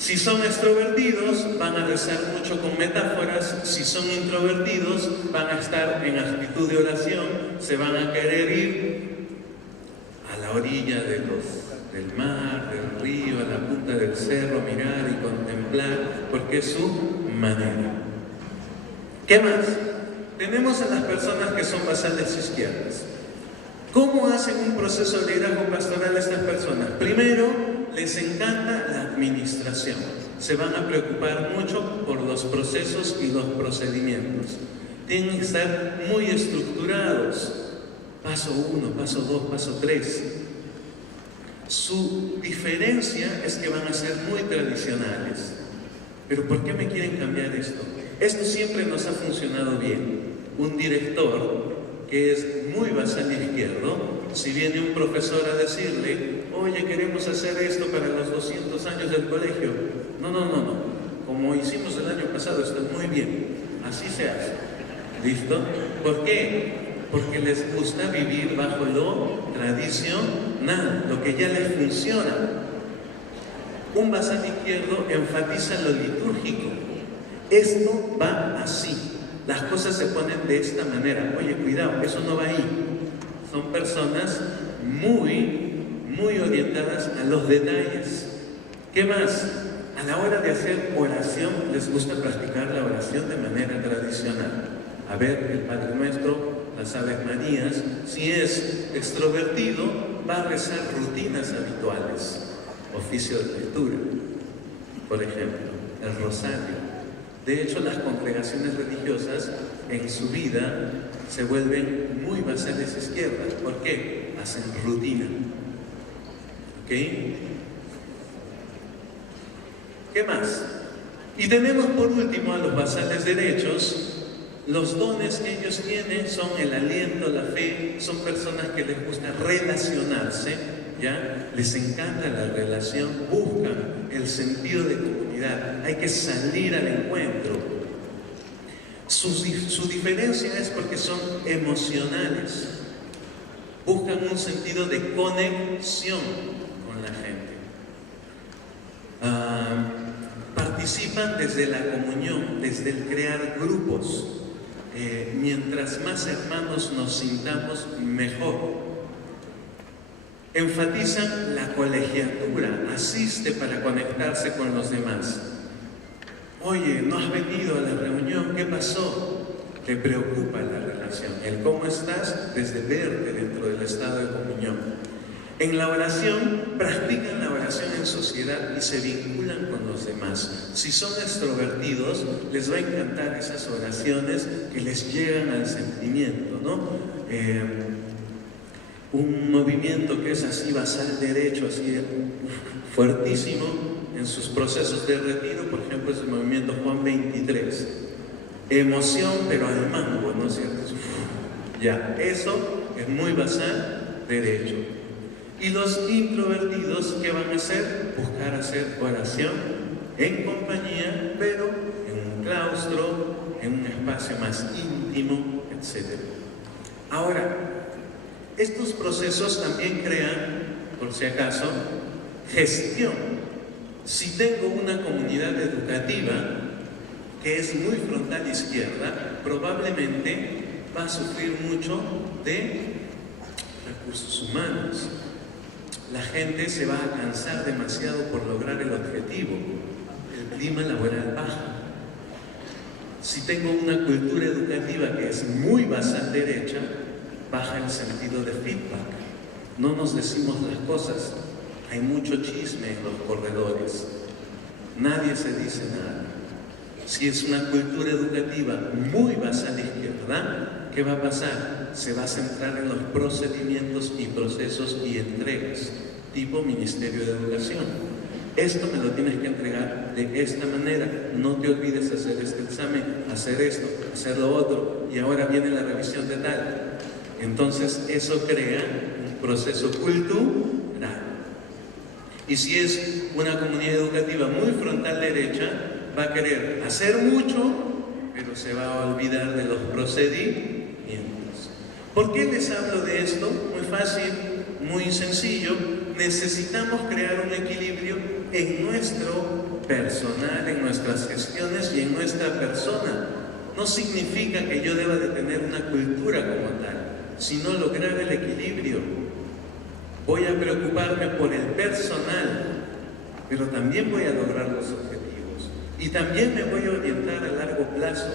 Si son extrovertidos, van a rezar mucho con metáforas. Si son introvertidos, van a estar en actitud de oración, se van a querer ir a la orilla del mar, del río, a la punta del cerro, mirar y contemplar, porque es su manera. ¿Qué más? Tenemos a las personas que son basales izquierdas. ¿Cómo hacen un proceso de liderazgo pastoral estas personas? Primero, les encanta la administración. Se van a preocupar mucho por los procesos y los procedimientos. Tienen que estar muy estructurados. Paso 1, paso 2, paso 3. Su diferencia es que van a ser muy tradicionales. ¿Pero por qué me quieren cambiar esto? Esto siempre nos ha funcionado bien. Un director que es muy basal izquierdo, si viene un profesor a decirle, oye, queremos hacer esto para los 200 años del colegio. No. Como hicimos el año pasado, está muy bien. Así se hace. ¿Listo? ¿Por qué? Porque les gusta vivir bajo lo tradicional, lo que ya les funciona. Un basal izquierdo enfatiza lo litúrgico. Esto va así. Las cosas se ponen de esta manera. Oye, cuidado, eso no va ahí. Son personas muy orientadas a los detalles. ¿Qué más? A la hora de hacer oración, les gusta practicar la oración de manera tradicional. A ver, el Padre Nuestro, las Aves Marías. Si es extrovertido, va a rezar rutinas habituales. Oficio de lectura, por ejemplo, el rosario. De hecho, las congregaciones religiosas en su vida se vuelven muy basales izquierdas. ¿Por qué? Hacen rutina. ¿Ok? ¿Qué más? Y tenemos por último a los basales derechos. Los dones que ellos tienen son el aliento, la fe. Son personas que les gusta relacionarse, ¿ya? Les encanta la relación, buscan el sentido de comunidad. Hay que salir al encuentro. Su diferencia es porque son emocionales. Buscan un sentido de conexión con la gente. Participan desde la comunión, desde el crear grupos. Mientras más hermanos nos sintamos, mejor. Enfatizan la colegiatura, asiste para conectarse con los demás. Oye, no has venido a la reunión, ¿qué pasó? Te preocupa la relación, el cómo estás desde verte dentro del estado de comunión. En la oración, practican la oración en sociedad y se vinculan con los demás. Si son extrovertidos, les va a encantar esas oraciones que les llegan al sentimiento, ¿no? Un movimiento que es así basal derecho, así fuertísimo en sus procesos de retiro, por ejemplo, es el movimiento Juan 23. Emoción, pero al mango, ¿no es cierto? Ya, eso es muy basal derecho. Y los introvertidos, ¿qué van a hacer? Buscar hacer oración en compañía, pero en un claustro, en un espacio más íntimo, etc. Ahora, estos procesos también crean, por si acaso, gestión. Si tengo una comunidad educativa que es muy frontal izquierda, probablemente va a sufrir mucho de recursos humanos. La gente se va a cansar demasiado por lograr el objetivo. El clima laboral baja. Si tengo una cultura educativa que es muy basal derecha, baja el sentido de feedback. No nos decimos las cosas. Hay mucho chisme en los corredores. Nadie se dice nada. Si es una cultura educativa muy basal izquierda, ¿qué va a pasar? Se va a centrar en los procedimientos y procesos y entregas, tipo Ministerio de Educación. Esto me lo tienes que entregar de esta manera. No te olvides hacer este examen, hacer esto, hacer lo otro, y ahora viene la revisión de tal. Entonces, eso crea un proceso cultural. Y si es una comunidad educativa muy frontal derecha, va a querer hacer mucho, pero se va a olvidar de los procedimientos. ¿Por qué les hablo de esto? Muy fácil, muy sencillo. Necesitamos crear un equilibrio en nuestro personal, en nuestras gestiones y en nuestra persona. No significa que yo deba de tener una cultura como tal, sino lograr el equilibrio. Voy a preocuparme por el personal, pero también voy a lograr los objetivos. Y también me voy a orientar a largo plazo,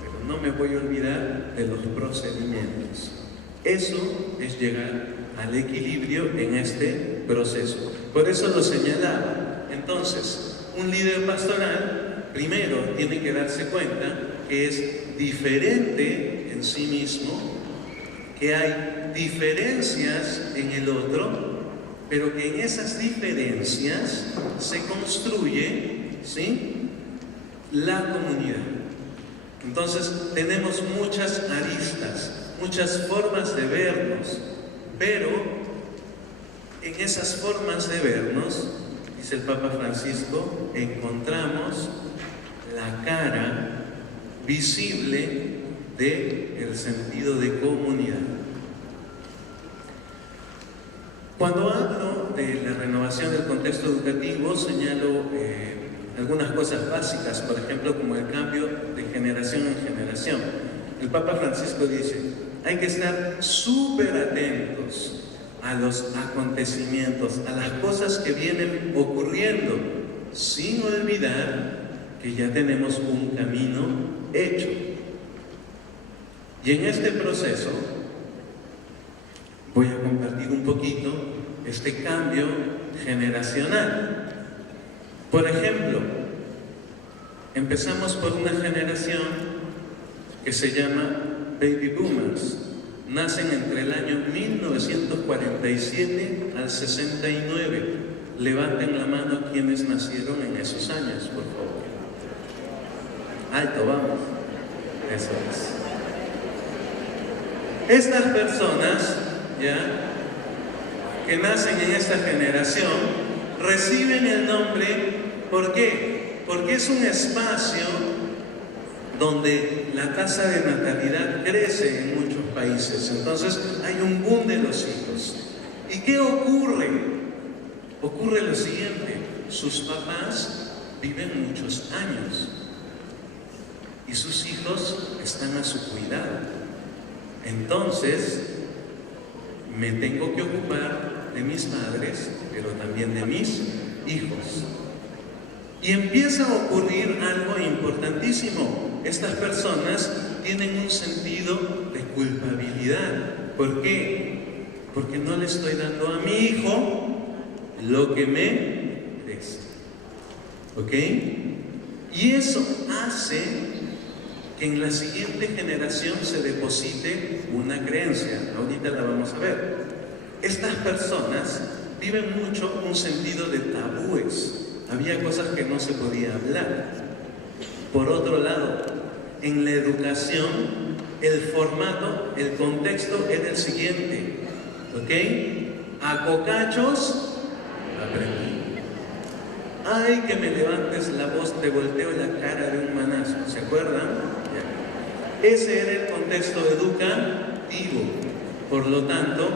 pero no me voy a olvidar de los procedimientos. Eso es llegar al equilibrio en este proceso. Por eso lo señalaba. Entonces, un líder pastoral primero tiene que darse cuenta que es diferente en sí mismo, que hay diferencias en el otro, pero que en esas diferencias se construye, ¿sí?, la comunidad. Entonces tenemos muchas aristas, muchas formas de vernos, pero en esas formas de vernos, dice el Papa Francisco, encontramos la cara visible del sentido de comunidad. Cuando hablo de la renovación del contexto educativo, señalo algunas cosas básicas, por ejemplo, como el cambio de generación en generación. El Papa Francisco dice, hay que estar súper atentos a los acontecimientos, a las cosas que vienen ocurriendo, sin olvidar que ya tenemos un camino hecho. Y en este proceso voy a compartir un poquito este cambio generacional. Por ejemplo, empezamos por una generación que se llama Baby Boomers. Nacen entre el año 1947 al 69. Levanten la mano quienes nacieron en esos años, por favor. Alto, vamos. Eso es. Estas personas, ya, que nacen en esta generación, reciben el nombre, ¿por qué? Porque es un espacio donde la tasa de natalidad crece en muchos países. Entonces hay un boom de los hijos. ¿Y qué ocurre? Ocurre lo siguiente: sus papás viven muchos años y sus hijos están a su cuidado. Entonces me tengo que ocupar de mis padres, pero también de mis hijos. Y empieza a ocurrir algo importantísimo. Estas personas tienen un sentido de culpabilidad. ¿Por qué? Porque no le estoy dando a mi hijo lo que me merece. ¿Ok? Y eso hace que en la siguiente generación se deposite una creencia. Ahorita la vamos a ver. Estas personas viven mucho un sentido de tabúes. Había cosas que no se podía hablar. Por otro lado, en la educación, el formato, el contexto era el siguiente. ¿Ok? A cocachos aprendí. Ay, que me levantes la voz, te volteo la cara de un manazo. ¿Se acuerdan? Ya. Ese era el contexto educativo. Por lo tanto,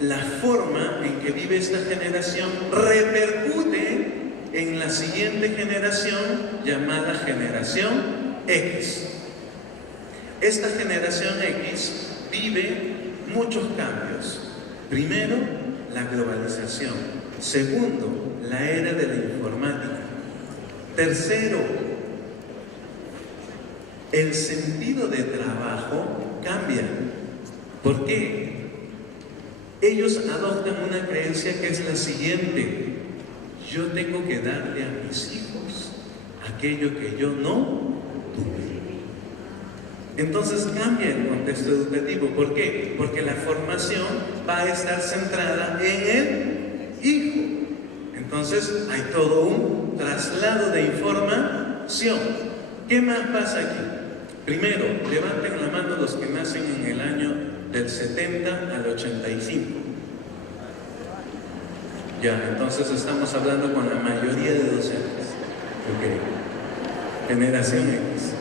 la forma en que vive esta generación repercute en la siguiente generación, llamada generación X. Esta generación X vive muchos cambios. Primero, la globalización. Segundo, la era de la informática. Tercero, el sentido de trabajo cambia. ¿Por qué? Ellos adoptan una creencia que es la siguiente: yo tengo que darle a mis hijos aquello que yo no tuve. Entonces cambia el contexto educativo. ¿Por qué? Porque la formación va a estar centrada en el hijo. Entonces hay todo un traslado de información. ¿Qué más pasa aquí? Primero, levanten la mano los que nacen en el año del 70 al 85. Ya, entonces estamos hablando con la mayoría de docentes. Ok. Generación X.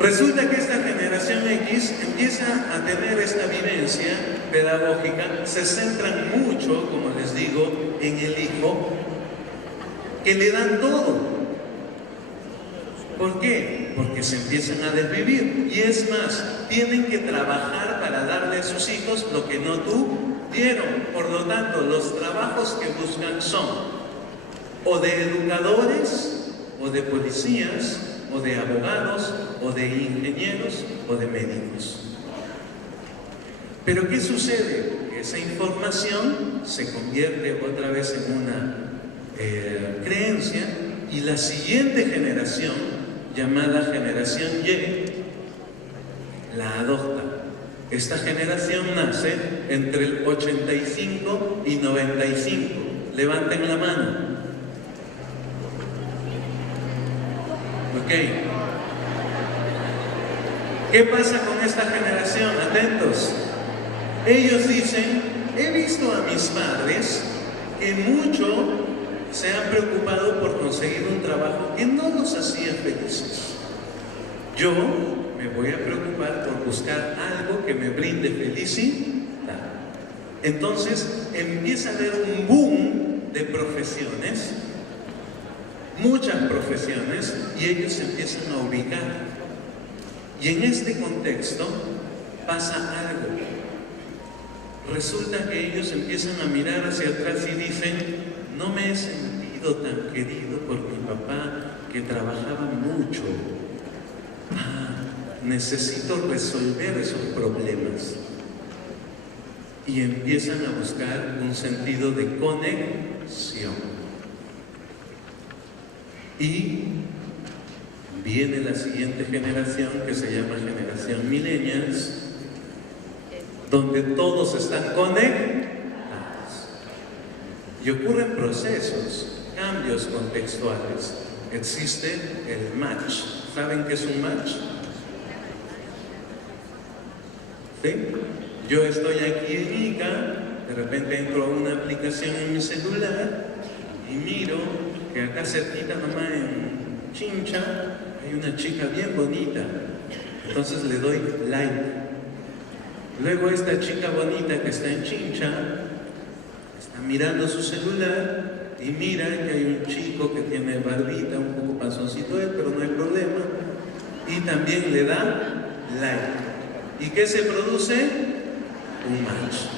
Resulta que esta generación X empieza a tener esta vivencia pedagógica se centran mucho, como les digo, en el hijo, que le dan todo. ¿Por qué? Porque se empiezan a desvivir. Y es más, tienen que trabajar para darle a sus hijos lo que no tuvieron. Por lo tanto, los trabajos que buscan son o de educadores, o de policías, o de abogados, o de ingenieros, o de médicos. Pero ¿qué sucede? Que esa información se convierte otra vez en una creencia, y la siguiente generación, llamada generación Y, la adopta. Esta generación nace entre el 85 y 95. Levanten la mano. Ok. ¿Qué pasa con esta generación? Atentos. Ellos dicen, he visto a mis padres que mucho se han preocupado por conseguir un trabajo que no los hacía felices. Yo me voy a preocupar por buscar algo que me brinde felicidad. Entonces empieza a haber un boom de profesiones, muchas profesiones, y ellos se empiezan a ubicar. Y en este contexto pasa algo. Resulta que ellos empiezan a mirar hacia atrás y dicen, no me he sentido tan querido por mi papá, que trabajaba mucho. Necesito resolver esos problemas. Y empiezan a buscar un sentido de conexión. Y viene la siguiente generación, que se llama generación millennials, donde todos están conectados. Y ocurren procesos, cambios contextuales. Existe el match. ¿Saben qué es un match? ¿Sí? Yo estoy aquí en Ica, de repente entro a una aplicación en mi celular y miro que acá cerquita nomás en Chincha hay una chica bien bonita. Entonces le doy like. Luego esta chica bonita que está en Chincha está mirando su celular y mira que hay un chico que tiene barbita, un poco panzoncito él, pero no hay problema, y también le da like. ¿Y qué se produce? Un match.